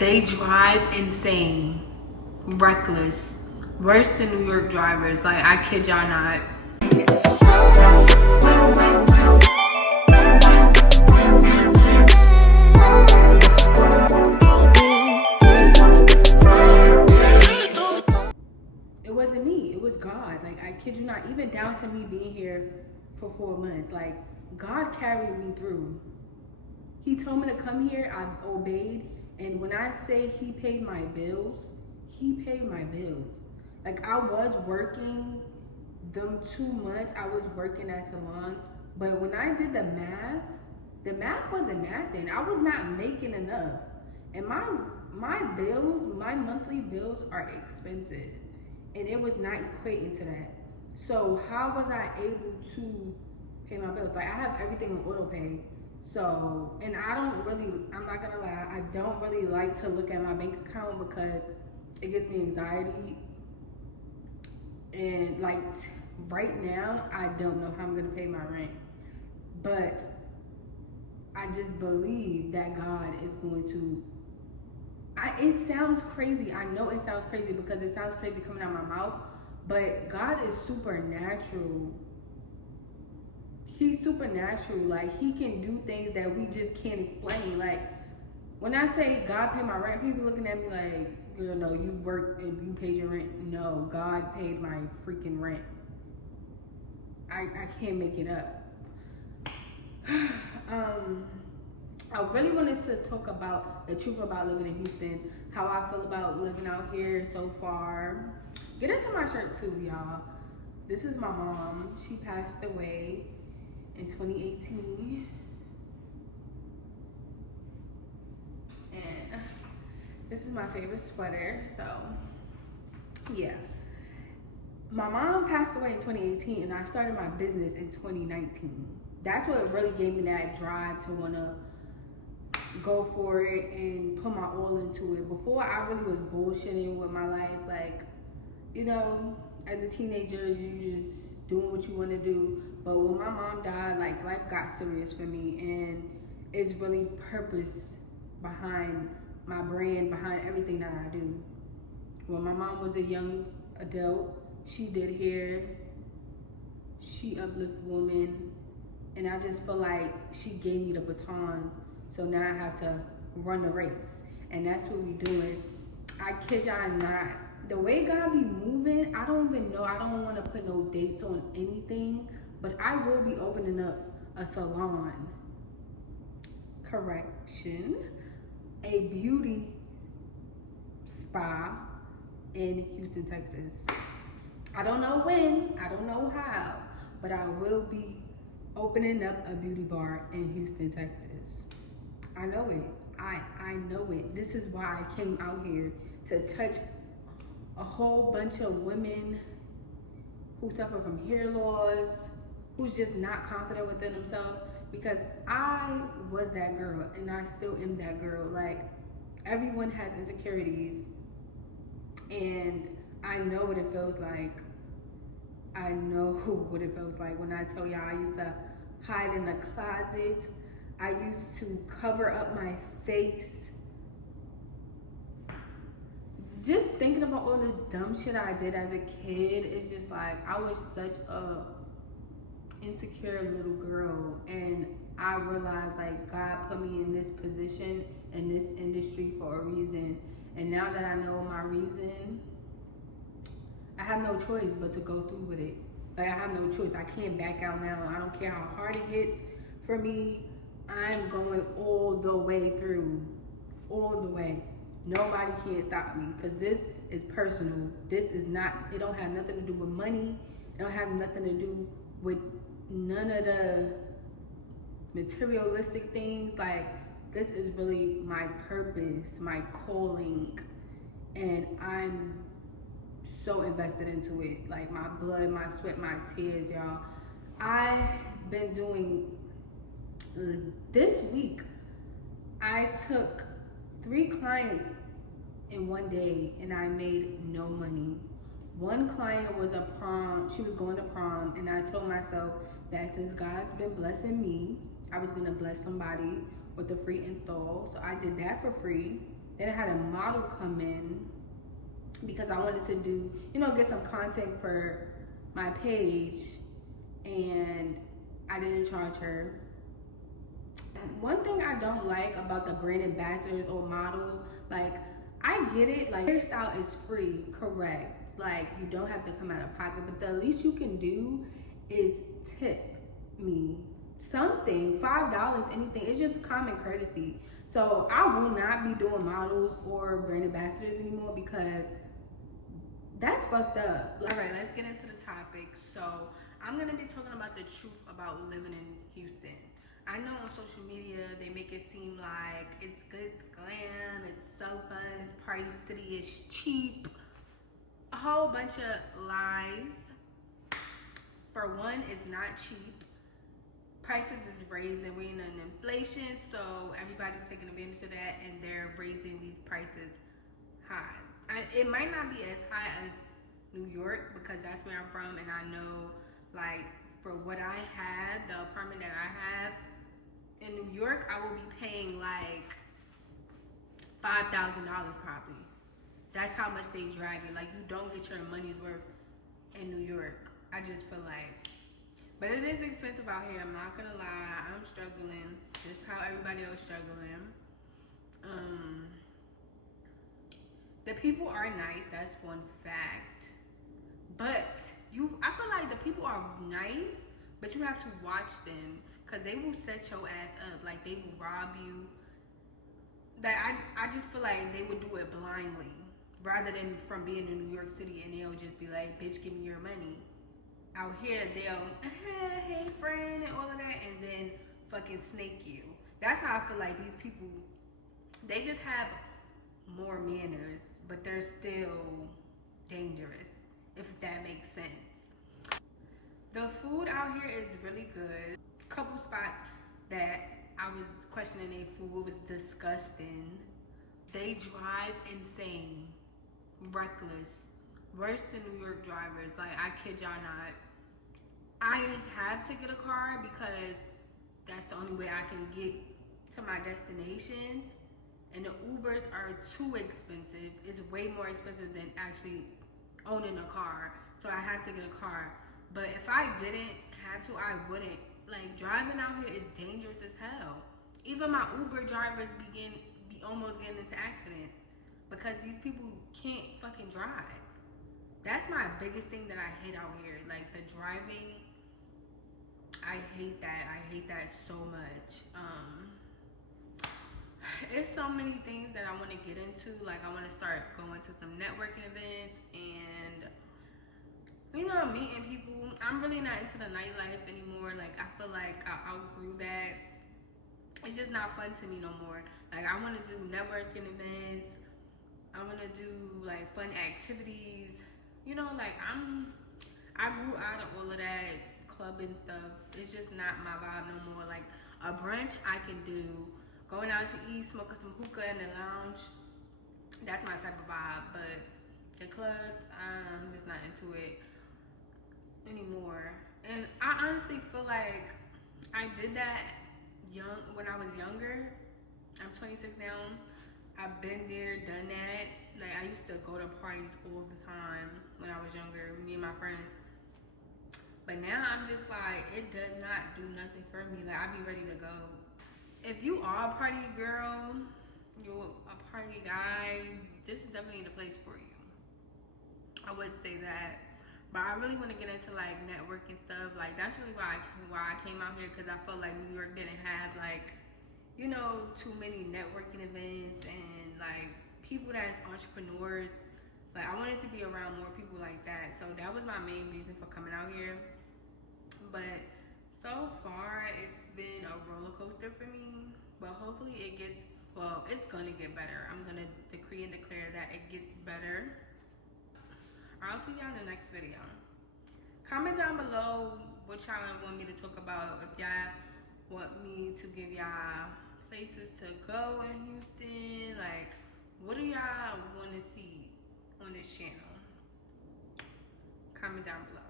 They drive insane, reckless, worse than New York drivers. Like, I kid y'all not. It wasn't me, it was God. Like, I kid you not, even down to me being here for 4 months. Like, God carried me through. He told me to come here, I obeyed, and when I say he paid my bills, he paid my bills. Like, I was working them 2 months, I was working at salons, but when I did the math wasn't mathing. I was not making enough. And my bills, my monthly bills are expensive. And it was not equating to that. So how was I able to pay my bills? Like, I have everything on auto pay. So, and I'm not gonna lie, I don't really like to look at my bank account because it gives me anxiety. And like right now, I don't know how I'm gonna pay my rent. But I just believe that God is going to. It sounds crazy. I know it sounds crazy because it sounds crazy coming out of my mouth. But God is supernatural. He's supernatural. Like, he can do things that we just can't explain. Like, when I say God paid my rent, people looking at me like, girl, no, you worked and you paid your rent. No, God paid my freaking rent. I can't make it up. I really wanted to talk about the truth about living in Houston, how I feel about living out here so far. Get into my shirt too, y'all. This is my mom. She passed away in 2018. And this is my favorite sweater, so yeah. My mom passed away in 2018 and I started my business in 2019. That's what really gave me that drive to want to go for it and put my all into it. Before, I really was bullshitting with my life. Like, you know, as a teenager, you just doing what you want to do. But when my mom died, like, life got serious for me, and it's really purpose behind my brand, behind everything that I do. When my mom was a young adult, she did hair, she uplift women, and I just feel like she gave me the baton, so now I have to run the race, and that's what we doing. I kid y'all not, the way God be moving, I don't even know. I don't want to put no dates on anything, but I will be opening up a salon, correction, a beauty spa in Houston, Texas. I don't know when, I don't know how, but I will be opening up a beauty bar in Houston, Texas. I know it. I know it. This is why I came out here, to touch a whole bunch of women who suffer from hair loss, who's just not confident within themselves, because I was that girl and I still am that girl. Like, everyone has insecurities, and I know what it feels like. I know what it feels like when I tell y'all I used to hide in the closet. I used to cover up my face. Just thinking about all the dumb shit I did as a kid, it's just like, I was such a insecure little girl, and I realized, like, God put me in this position, in this industry, for a reason. And now that I know my reason, I have no choice but to go through with it. Like, I have no choice. I can't back out now. I don't care how hard it gets for me. I'm going all the way through. All the way. Nobody can stop me, because this is personal. This is not, it don't have nothing to do with money. It don't have nothing to do with none of the materialistic things. Like, this is really my purpose, my calling, and I'm so invested into it. Like, my blood, my sweat, my tears, y'all. I've been doing, this week, I took 3 clients in one day and I made no money. One client was a prom, she was going to prom, and I told myself that since God's been blessing me, I was gonna bless somebody with a free install. So I did that for free, Then I had a model come in because I wanted to do, you know, get some content for my page, and I didn't charge her. One thing I don't like about the brand ambassadors or models, like, I get it, like, hairstyle is free, correct. Like, you don't have to come out of pocket, but the least you can do is tip me something, $5, anything. It's just common courtesy. So I will not be doing models or brand ambassadors anymore because that's fucked up. All right, let's get into the topic. So I'm gonna be talking about the truth about living in Houston. I know on social media they make it seem like it's good, it's glam, it's so fun, it's party city, it's cheap. A whole bunch of lies. For one, it's not cheap. Prices is raising, we're in an inflation, so everybody's taking advantage of that, and they're raising these prices high. It might not be as high as New York because that's where I'm from, and I know, like, for what I have, the apartment that I have in New York, I will be paying like $5,000 probably. That's how much they drag it. Like, you don't get your money's worth in New York. I just feel like, but it is expensive out here. I'm not gonna lie. I'm struggling. Just how everybody else struggling. The people are nice. That's one fact. But I feel like the people are nice, but you have to watch them because they will set your ass up. Like, they will rob you. That I just feel like they would do it blindly rather than from being in New York City, and they'll just be like, bitch, give me your money. Out here, they'll, hey friend, and all of that, and then fucking snake you. That's how I feel like these people, they just have more manners, but they're still dangerous, if that makes sense. The food out here is really good. A couple spots that I was questioning their food was disgusting. They drive insane, reckless, worse than New York drivers. Like, I kid y'all not. I have to get a car because that's the only way I can get to my destinations. And the Ubers are too expensive. It's way more expensive than actually owning a car. So I have to get a car. But if I didn't have to, I wouldn't. Like, driving out here is dangerous as hell. Even my Uber drivers be almost getting into accidents because these people can't fucking drive. That's my biggest thing that I hate out here. Like, the driving, I hate that. I hate that so much. It's so many things that I want to get into. Like, I want to start going to some networking events and, you know, meeting people. I'm really not into the nightlife anymore. Like, I feel like I outgrew that. It's just not fun to me no more. Like, I want to do networking events. I want to do, like, fun activities. You know, like, I grew out of all of that clubbing stuff. It's just not my vibe no more. Like, a brunch I can do. Going out to eat, smoking some hookah in the lounge, that's my type of vibe. But the clubs, I'm just not into it anymore. And I honestly feel like I did that when I was younger. I'm 26 now. I've been there, done that. Like, I used to go to parties all the time when I was younger, me and my friends. But now I'm just like, it does not do nothing for me. Like, I be ready to go. If you are a party girl, you're a party guy, this is definitely the place for you. I would say that. But I really want to get into, like, networking stuff. Like, that's really why I came out here, because I felt like New York didn't have, like, you know, too many networking events and, like, people that's entrepreneurs. Like, I wanted to be around more people like that. So that was my main reason for coming out here. But so far, it's been a roller coaster for me. But hopefully it gets, well, it's gonna get better. I'm gonna decree and declare that it gets better. I'll see y'all in the next video. Comment down below what y'all want me to talk about. If y'all want me to give y'all places to go in Houston, like, what do y'all want to see on this channel? Comment down below.